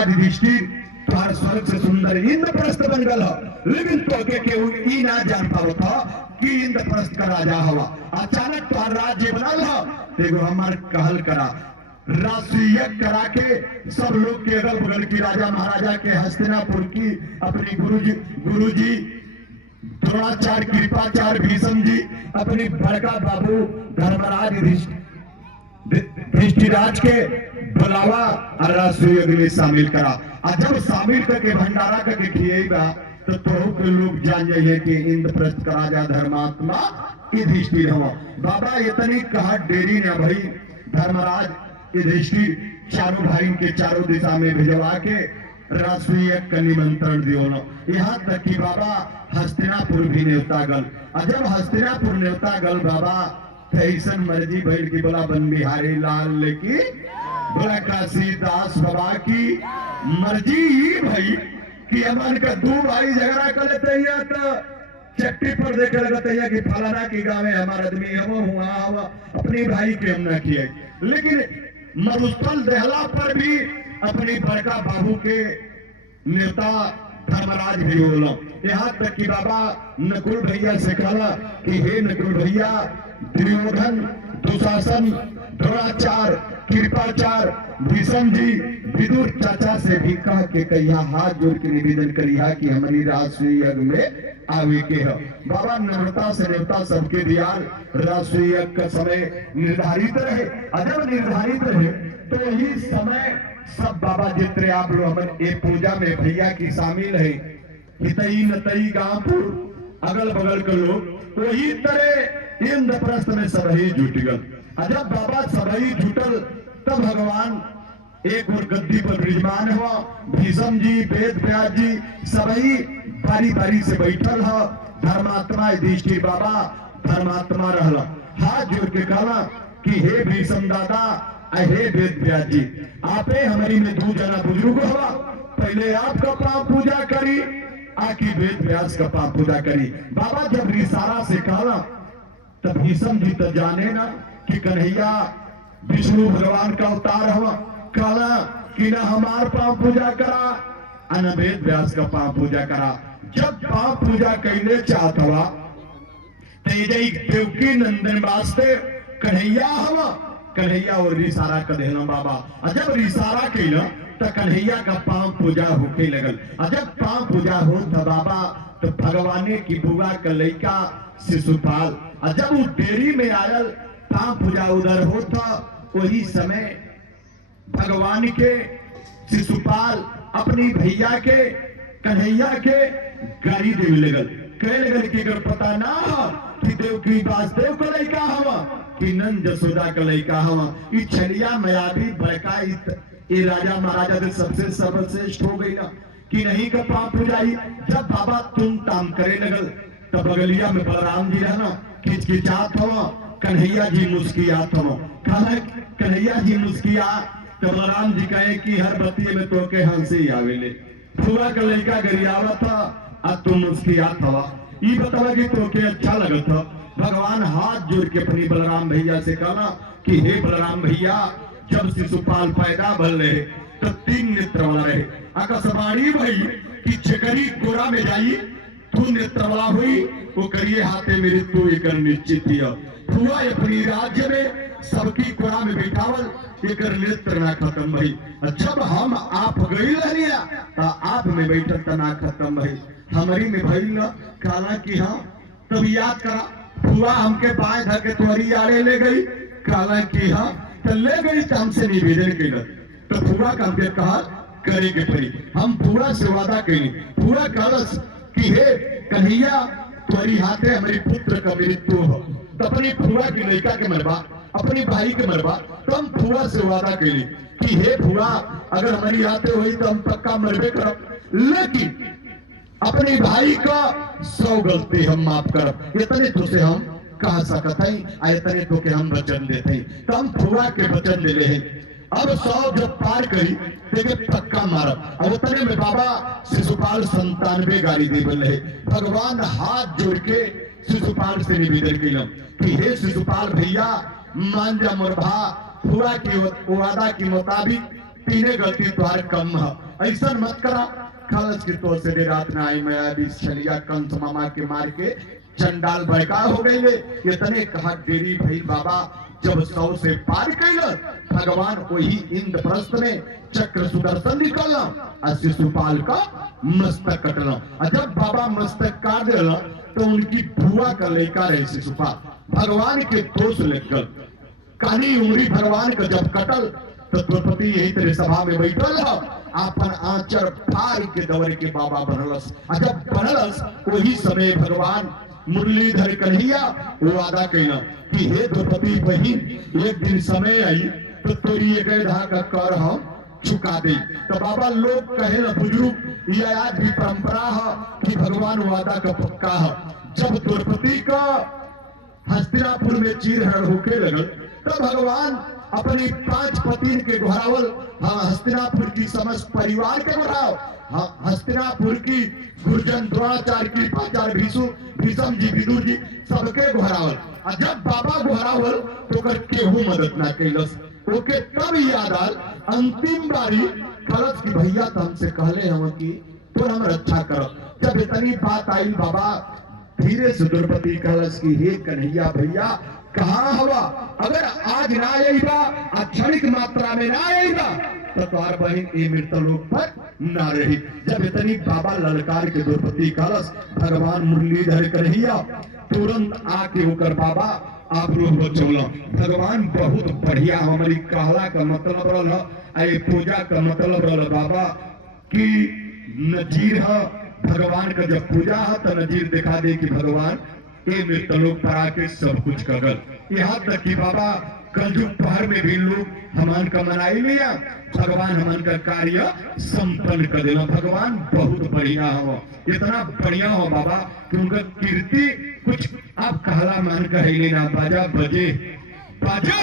धर्मराज युधिष्ठिर तुहार स्वर्ग से सुंदर इंद्रप्रस्थ बन गल हो, लेकिन तोके केहू ई ना जान पावत हो कि इंद्रप्रस्थ का राजा हवा। अचानक तुहार राज्य बनल हो, एगो हमार कहल करा, राष्ट्रीय करा के सब लोग के अगल बगल की राजा महाराजा के हस्तिनापुर की अपनी गुरुजी द्रोणाचार्य कृपाचार्य भीष्म जी अपनी बड़का बाबू धर्मराज युधिष्ठिराज के बुलावा और राष्ट्रीय में शामिल करा। और जब शामिल करके भंडारा करके खिएगा तो तोहू के लोग जान जाइए कि इंद्रप्रस्थ का राजा धर्मात्मा युधिष्ठिर हवा। बाबा इतनी कहा देरी न भाई, धर्मराज युधिष्ठिर चारों भाई के चारों दिशा में भिजवा के राष्ट्रीय का निमंत्रण दियो न। यहाँ तक कि बाबा हस्तिनापुर भी न्योता गल। और जब हस्तिनापुर न्योता गल बाबा ऐसन मर्जी भैल की बोला बन बिहारी लाल लेकी बोला काशीदास बाबा की मर्जी ही भाई कि अमन का दो भाई झगड़ा कर लेते हैं तो चट्टी पर देखे लगते हैं कि फलाना की गाँव में हमारा आदमी हुआ अपने भाई के हम न किए। लेकिन मरुस्थल दहला पर भी अपनी बड़का बाबू के नेता धर्मराज भी बोला। यहाँ तक कि बाबा नकुल भैया से कहा कि हे नकुल भैया, दुर्योधन दुशासन द्रोणाचार्य कृपाचार्य भीष्म जी विदुर चाचा से भी कह के कहिया हाथ जोड़ के निवेदन करिया कि हमारी राष्ट्रीय यज्ञ में आवे के है। बाबा नम्रता से नेता सबके दिया राष्ट्रीय यज्ञ का समय निर्धारित रहे। जब निर्धारित रहे तो यही समय सब बाबा जितने आप लोग हमारे ये पूजा में भैया की शामिल है, हितई नतई गांवपुर अगल बगल के लोग वही तरह इंद्रप्रस्थ में सबही जुट गल। जब बाबा सबही जुटल तब भगवान एक और गद्दी पर विराजमान हुआ, भीष्म जी वेद व्यास जी सबही बारी बारी से बैठल है। धर्मात्मा युधिष्ठिर बाबा धर्मात्मा रहला, हाथ जोड़ के कहला कि हे भीष्म दादा, हे वेद व्यास जी, आपे हमारी में दो जना बुजुर्ग हुआ, पहले आपका पाप पूजा करी आखिर वेद व्यास का पाप पूजा करी। बाबा जब रिसारा से कहला तब भीष्म जी तो जाने ना कि कन्हैया विष्णु भगवान का अवतार हुआ, कहला कि ना हमार पाप पूजा करा न वेद व्यास का पाप पूजा करा। जब पाप पूजा कैले चाहत हुआ देवकी नंदन वास्ते कन्हैया हुआ, कन्हैया और रिसारा कर देना बाबा। जब रिसारा कैला तो कन्हैया का पाप पूजा होके लगल। जब पाप पूजा हो था बाबा तो भगवान की बुआ का लड़का शिशुपाल, जब वो डेरी में आयल पाप पूजा उधर होता वही समय भगवान के शिशुपाल अपनी भैया के कन्हैया के गाड़ी देवे लगल, कहे लगल कि अगर पता ना हो कि देवकी वासुदेव का लड़का हवा कि नंद जसोदा का लड़का हवा, ई छलिया मयाबी बड़का ये राजा महाराजा के सबसे सर्वश्रेष्ठ हो गई ना कि नहीं का पाप पूजाई। जब बाबा तुम ताम करे लगल तब बगलिया में बलराम जी रहना खिचखिचात हो, कन्हैया जी मुस्कियात हो। कहा कन्हैया जी मुस्किया तो बलराम जी कहे कि हर बत्ती में तो के हंसी आवेले, फुआ का लड़का गरियावा था अब तुम मुस्कियात हवा, ये बतावा कि तो के अच्छा लगत था। भगवान हाथ जोड़ के अपनी बलराम भैया से कहा कि हे बलराम भैया, जब शिशुपाल पैदा भल रहे तो 3 नेत्र वाला रहे, आकाशवाणी भई कि चकरी गोरा में जाई तू नेत्र वाला हुई वो करिए हाथे मेरे तू एक निश्चित ही हुआ। अपनी राज्य में सबकी कोरा में बैठावल एक नेत्र ना खत्म भई। जब हम आप गई लिया तो आप में बैठक ना खत्म भई, हमारी में भई न काला की हाँ तब याद करा हुआ हमके बाएं धके तुम्हारी आड़े ले गई, काला की हाँ तो ले गई तो हमसे निवेदन के तो पूरा काम के कहा करे के पड़ी। हम पूरा से वादा करी, पूरा कलश कि हे कन्हैया तुम्हारी हाथे हमारी पुत्र का मृत्यु हो तो अपनी फुआ की लड़का के मरबा, अपनी भाई के मरबा। तो हम फुआ से वादा करी कि हे फुआ अगर हमारी हाथे हुई तो हम पक्का मरबे करब, लेकिन अपने भाई का 100 गलती हम माफ करब। इतने तो से हम कह सकते हैं, इतने तो के हम वचन देते हैं। तो हम फुआ के वचन दे हैं। अब 100 जब पार करी देखे पक्का मारब। अब उतने में बाबा शिशुपाल 97 गाड़ी दे बने। भगवान हाथ जोड़ के शिशुपाल से निवेदन किया कि हे शिशुपाल भैया मान जा मोर भा फुआ के वादा के मुताबिक तीने गलती द्वार कम है, ऐसा मत करा। खलस की तो से रात में आई मैं अभी छलिया कंस मामा के मार के चंडाल भड़का हो गई है। इतने कहा देरी भई बाबा, जब 100 से पार कैल भगवान वही इंद्रप्रस्थ में चक्र सुदर्शन निकल शिशुपाल का मस्तक कटल। जब बाबा मस्तक काट दिल तो उनकी बुआ का लड़का रहे शिशुपाल, भगवान के दोष लेकर कानी उंगली भगवान का जब कटल तो द्रौपदी यही तेरे सभा में बैठल है, अपन आंचर फाड़ के दौड़ के बाबा बनलस। जब बनलस वही समय भगवान मुरलीधर कन्हैया वो वादा कैला कि हे द्रौपदी बहन, एक दिन समय आई तो तोरी एक का कर हम चुका दे। तो बाबा लोग कहे ना बुजुर्ग, ये आज भी परंपरा है कि भगवान वादा का पक्का है। जब द्रौपदी का हस्तिनापुर में चीरहरण होके लगल तो भगवान अपनी 5 पत्नी के घोरावल, हस्तिनापुर की समस्त परिवार के घोराव, हस्तिनापुर की गुर्जन द्रोणाचार्य की पाचार्य भीष्म जी विदुर जी सबके घोरावल। जब बाबा घोरावल तो कर केहू मदद ना कैलस। ओके तब याद आल अंतिम बारी खलस की भैया तो हमसे कहले हम कि तो हम रक्षा करब। जब इतनी बात आई बाबा धीरे से द्रौपदी कहलस की हे कन्हैया भैया कहाँ हवा, अगर आज ना आईबा क्षणिक मात्रा में ना आईबा तो तोहार बहन ये मृतलोक पर ना रही। जब इतनी बाबा ललकार के द्रौपदी कहलस भगवान मुरलीधर कन्हैया तुरंत आके होकर बाबा आप रूह बचौला। भगवान बहुत बढ़िया हमारी कहला का मतलब रहा, पूजा का मतलब रहा बाबा कि नजीर है भगवान का। जब पूजा है तो नजीर दिखा दे कि भगवान ये मृतलोक पर आके सब कुछ करल। यहाँ तक कि बाबा कलयुग पहर में भी लोग हमान का मनाई लिया, भगवान हमान का कार्य संपन्न कर देना। भगवान बहुत बढ़िया हो, इतना बढ़िया हो बाबा कि उनका कीर्ति कुछ आप कहला मान कर लेना। बाजा बजे बाजा